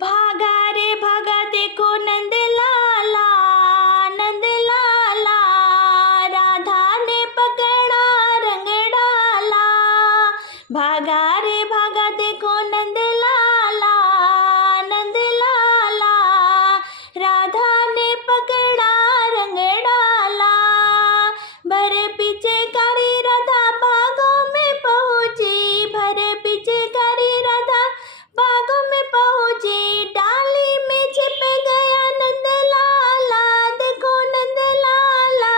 भागा रे भागा देखो नंद लाला, नंद लाला, राधा ने पकड़ा रंग डाला। भागा रे भागा देखो नंद लाला, नंद लाला, राधा ने पकड़ा रंग डाला। भरे पीछे कारी राधा बागों में पहुंची, भरे पीछे कारी राधा बागों में पहुंची। डाली में छिप गया नंद लाला, देखो नंद लाला,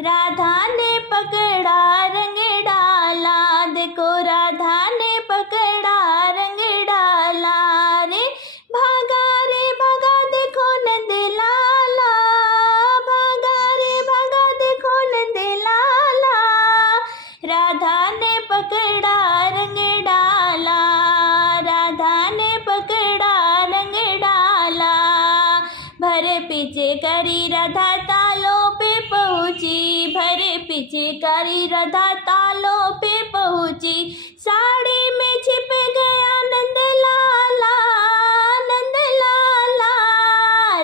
राधा ने पकड़ा रंग डाला। देखो राधा ने पकड़ा रंग डाला। रे भागा देखो नंद लाला, भागा रे भागा देखो नंद लाला, राधा ने पकड़ा रंग डाला, राधा ने पकड़ा रंग डाला। भरे पीछे करी राधा तालों पे पहुंची, भरे पीछे करी राधा तालों पे पहुंची। साड़ी में छिप गया नंद लाला, नंद लाला,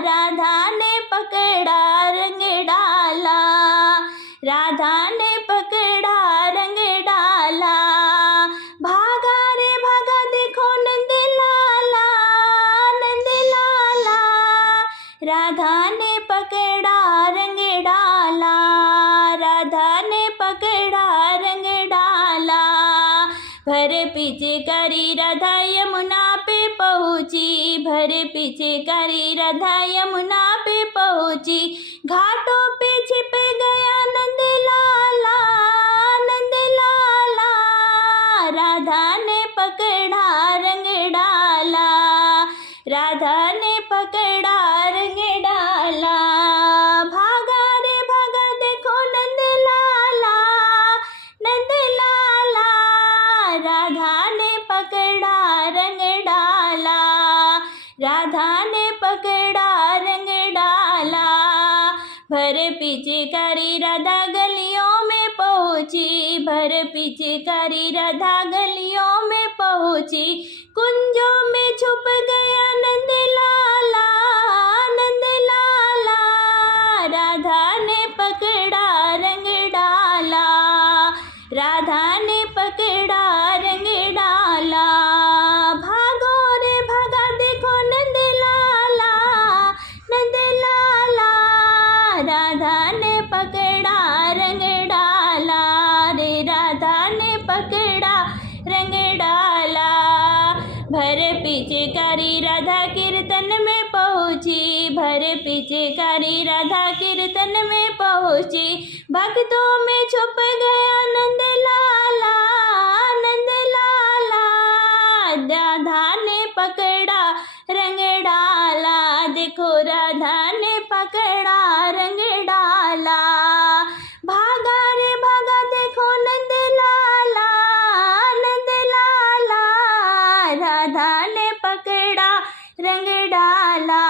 राधा ने पकड़ा रंग डाला, राधा ने पकड़ा रंग डाला। भागा रे भागा देखो नंद लाला, नंद लाला, राधा ने पकड़ा रंग डाला, राधा ने पकड़ा रंग डाला। भरे पीछे करी राधा यमुना पे पहुंची, भरे पीछे करी राधा यमुना पे पहुंची। घाटों पे छिप गया नंद लाला, नंद लाला, राधा ने पकड़ा रंग डाला, राधा ने पकड़ा रंग डाला। भागा रे भागा देखो नंद लाला, नंद लाला, राधा ने पकड़ा रंग डाला, राधा ने पकड़ा रंग डाला। भरे पीछे करी राधा गलियों में पहुंची, भरे पीछे करी राधा गलियों में पहुंची। कुंजों में छुप गया नंद लाला, नंद लाला, राधा ने पकड़ा रंग डाला, राधा ने पकड़ा रंग डाला। भागो रे भागा देखो नंद लाला, नंद लाला, राधा ने पकड़ा रंग डाला, रे राधा ने पकड़ा रंग डाला। भरे पीछे करी राधा कीर्तन में पहुंची, भरे पीछे करी राधा कीर्तन में पहुंची। भक्तों में छुप गया नंद लाला, नंद लाला, राधा ने पकड़ा रंग डाला। देखो राधा ने पकड़ा रंग डाला। भागा रे भागा देखो नंद लाला, नंद लाला, राधा ने पकड़ा रंग डाला।